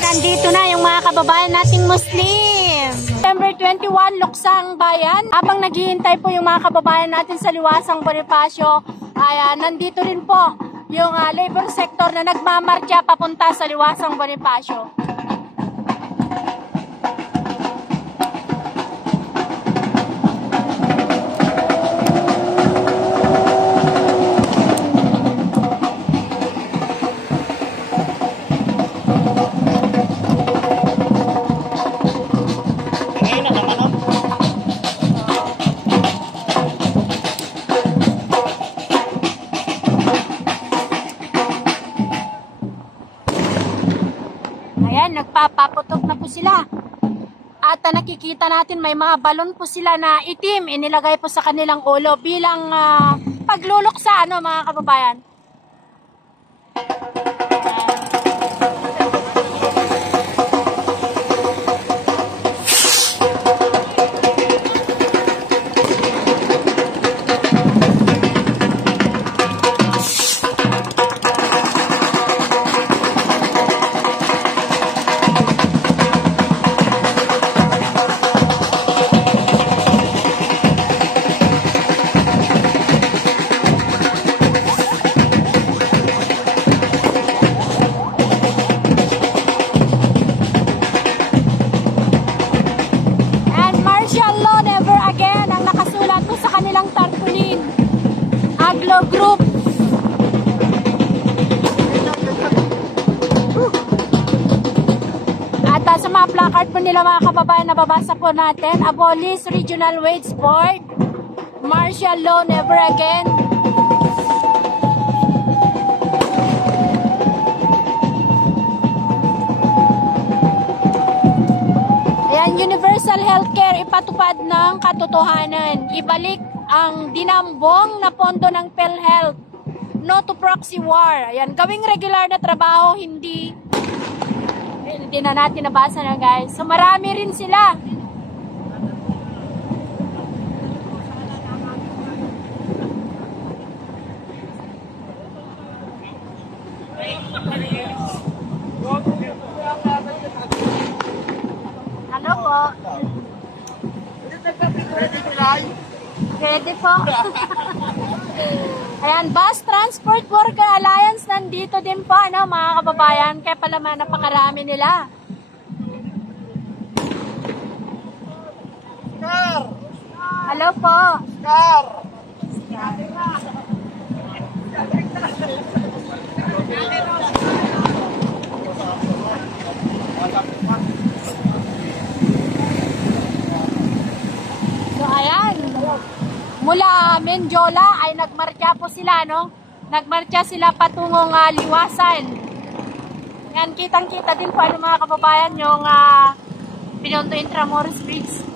Nandito na yung mga kababayan nating Muslim. September 21, Luksang Bayan. Habang naghihintay po yung mga kababayan natin sa Liwasang Bonifacio, ay nandito rin po yung labor sector na nagmamarcha papunta sa Liwasang Bonifacio. Ayan, nagpapaputok na po sila. At nakikita natin may mga balon po sila na itim inilagay po sa kanilang ulo bilang pagluluksa, ano mga kababayan. Group. At sa mga placard po nila mga kababayan, nababasa po natin: Abolish Regional Wage Board, Martial Law Never Again. Ayan, Universal Healthcare ipatupad ng katotohanan. Ibalik ang dinambong na pondo ng PhilHealth. No to proxy war. Ayan, gawing regular na trabaho, hindi na natin nabasa na guys. So marami rin sila. Ano po? Ready po. Ayan, Bus Transport Worker Alliance nandito din po, ano, mga kababayan. Kaya pala napakarami nila. Scar! Hello po. Scar! So ayan, mula Menjola ay nagmarcha po sila, no? Nagmarcha sila patungong Liwasan. Yan, kitang-kita din po, ano, mga kababayan, yung Binondo Intramuros Bridge.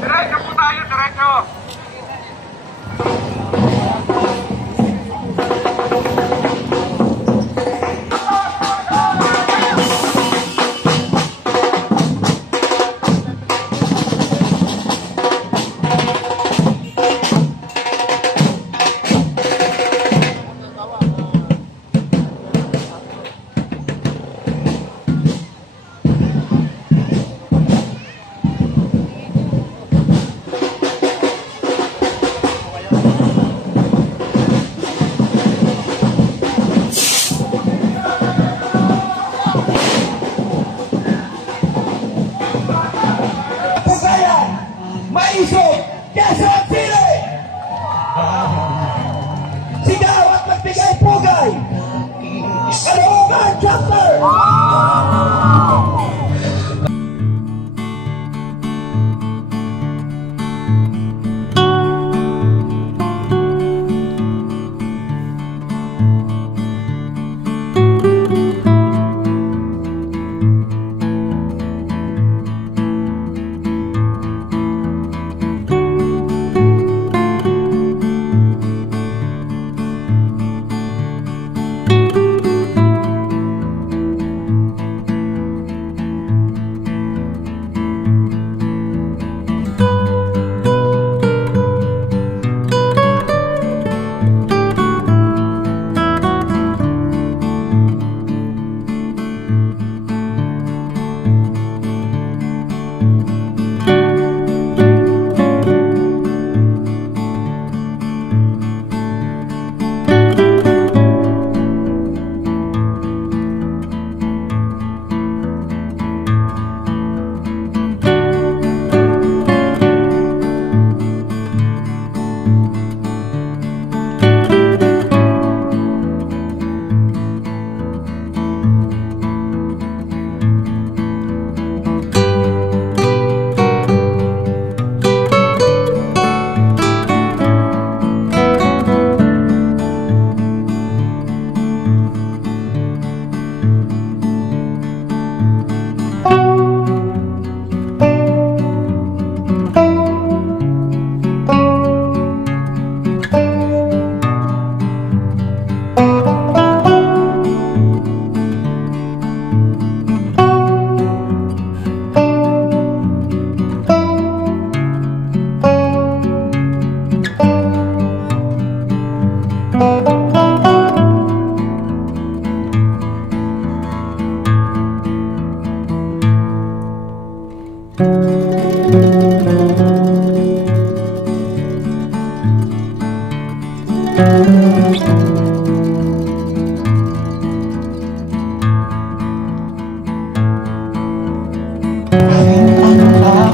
Diretso po tayo, diretso! Isog, Quezon City! Sigaw at magbigay pugay! Caloocan Chapter!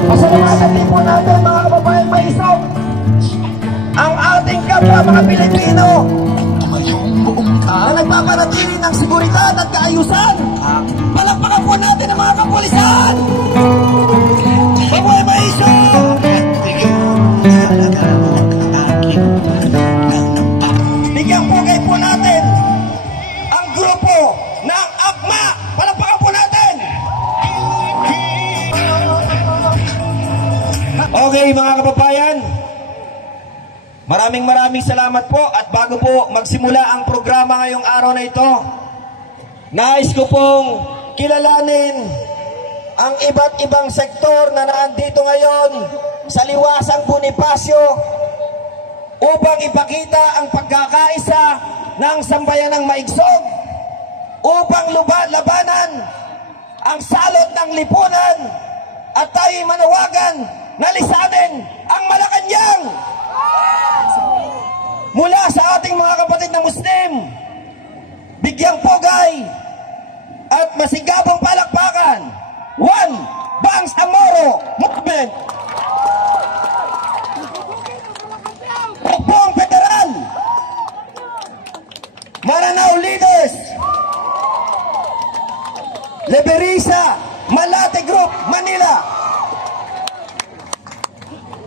Pasalamatan din po natin mga kababayan may isang ang ating kapwa mga Pilipino na nagpapanatili ng seguridad at kaayusan. Palakpakan po natin ang mga kapulisan! Mabuhay may isang! Bigyan pugay po natin ang grupo ng ACMA. Palakpakan po natin! Okay mga kababayan, maraming salamat po at bago po magsimula ang programa ngayong araw na ito, nais ko pong kilalanin ang iba't ibang sektor na naandito ngayon sa Liwasang Bonifacio upang ipakita ang pagkakaisa ng sambayanang maigsog, upang labanan ang salot ng lipunan at tayo'y manawagan na lisanin ang Malacanang mula sa ating mga kapatid na Muslim. Bigyang pugay at masigabong palakpakan. One, Bangsamoro Movement. Pukpong Federal. Maranao Leaders. Liberisa Malate Group Manila.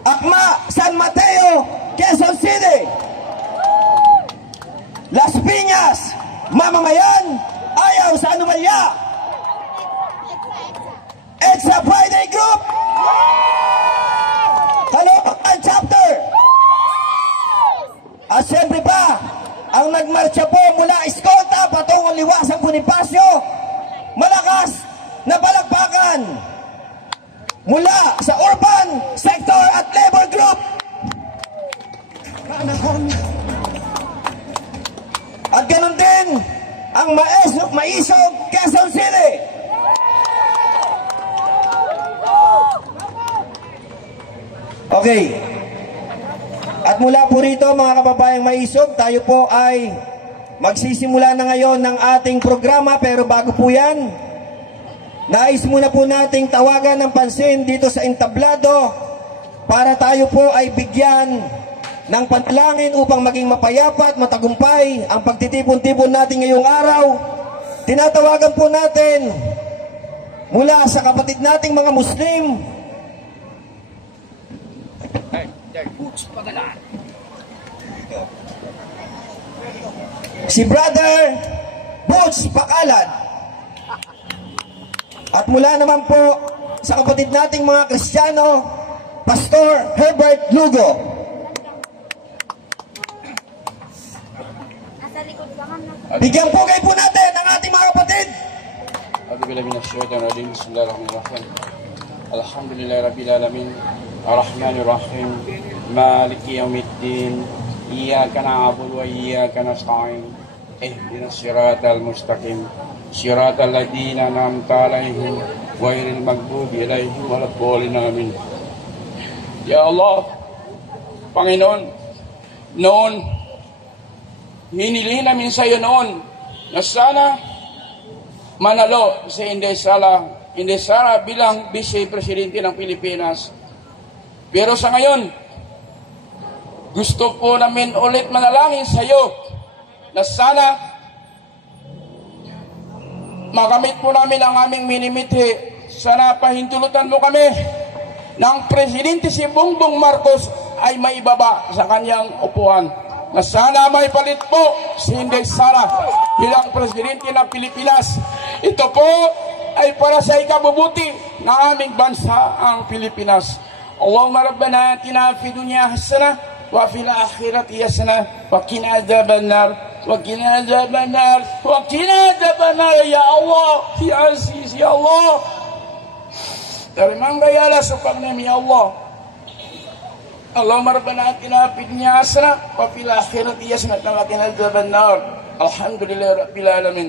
ACMA San Mateo Quezon City. Las Piñas mamamayan ayaw sa anomalya. EDSA Friday Group. Caloocan Chapter. At siyempre pa ang nagmarcha po mula Escolta patungong Liwasang Bonifacio, malakas na palakpakan mula sa Urban Sector at Labor Group. At ganun din ang Maisog Quezon City. Okay. At mula po rito mga kababayang Maisog, tayo po ay magsisimula na ngayon ng ating programa. Pero bago po yan, nais muna po nating tawagan ng pansin dito sa entablado para tayo po ay bigyan ng panalangin upang maging mapayapa at matagumpay ang pagtitipon-tipon natin ngayong araw. Tinatawagan po natin mula sa kapatid nating mga Muslim si Brother Butch Bacalan, at mula naman po sa kapatid nating mga Kristiyano, Pastor Herbert Lugo. Bigyan po kayo po natin ang ating mga kapatid. Bismillahirrahmanirrahim. Alhamdulillahi Rabbil Alamin. Ar-Rahmanir-Rahim. Maliki Yawmiddin. Iyyaka na'budu wa iyyaka nasta'in. Ihdinas siratal mustaqim. Siratal ladzina an'amta 'alaihim ghairil maghdubi 'alaihim waladdallin. Amin. Ya Allah, Panginoon, noon hinili namin sa iyo noon na sana manalo si Inday Sara bilang Vice Presidente ng Pilipinas. Pero sa ngayon, gusto po namin ulit manalangin sa iyo na sana makamit po namin ang aming minimithi. Sana pahintulutan mo kami ng Presidente si Bongbong Marcos ay maibaba sa kanyang upuan. Na sana may palit po si Inday Sara bilang Presidente ng Pilipinas. Ito po ay para sa ikabubuti ng aming bansa, ang Pilipinas. Allahumma rabbana atina fid dunya hasanah wa fil akhirati hasanah wa qina adzabannar wa qina adzabannar wa qina adzabannar ya Allah ya Aziz ya Allah. Tarimang gayala sa pagnamin ya Allah. Allahumma rabbana atina fid dunya hasanah wa fil akhirati hasanah wa qina adzabannar. Alhamdulillahi rabbil alamin.